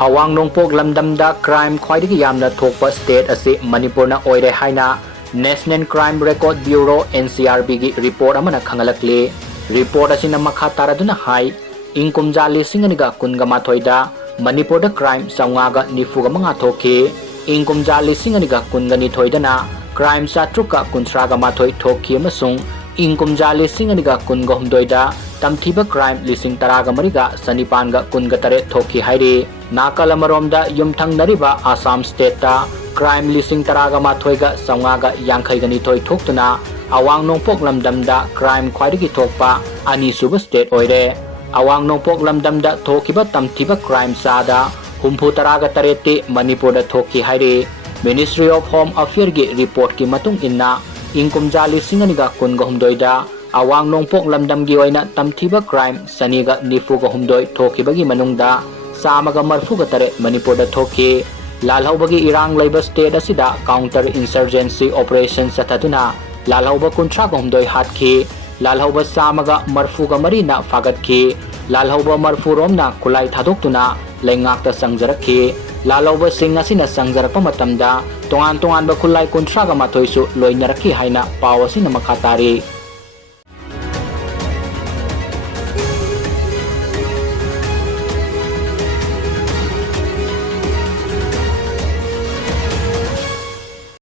Awang Nongpok Lamdamda crime Khwaidagi Yamna Thokpa state asi Manipur na Oire haina National Crime Record Bureau NCRB gi report amana khangalakli report asina makha taraduna hai ingkumja lisinganiga kunga mathoida Manipur da crime saungaga nifuga manga thoki ingkumja lisinganiga kunga ni thoidana crime satruka kuntraga mathoi thoki amasung ingkumja lisinganiga kunga humdoida tamthiba crime lising taraga mariga sanipanga kunga tare thoki hairi nakal amaromda yumthang nariba Assam state ta crime lising taraga mathoiga saungaga yankhaiga ni thoi thoktuna Awang Nongpok Lamdamda crime Khwaidagi Thokpa ani suba state Oire Awang Nongpok Lamdamda thokiba tamthiba crime sada humpu taraga tareti Manipur da thoki hairi Ministry of Home Affairs gi report ki matung inna ingkumja lisinganiga kunga humdoida Awang Nongpok Lamdam gi oina tamthiba crime saniga nifuga humdoi thokibagi manungda Samaga marfuga tare Manipur da thoki lalhaubagi irang laiba state asida counter insurgency operation satatuna lalhauba kuntra gomdoi hatkhi lalhauba samaga marfuga marina fagatki lalhauba marfuromna kulai thadoktuna lengakta sangjarakhi lalhauba singasina sangjarapa matamda tongan ba kulai kuntra ga mathoisu loinarakhi haina pawasina makhatari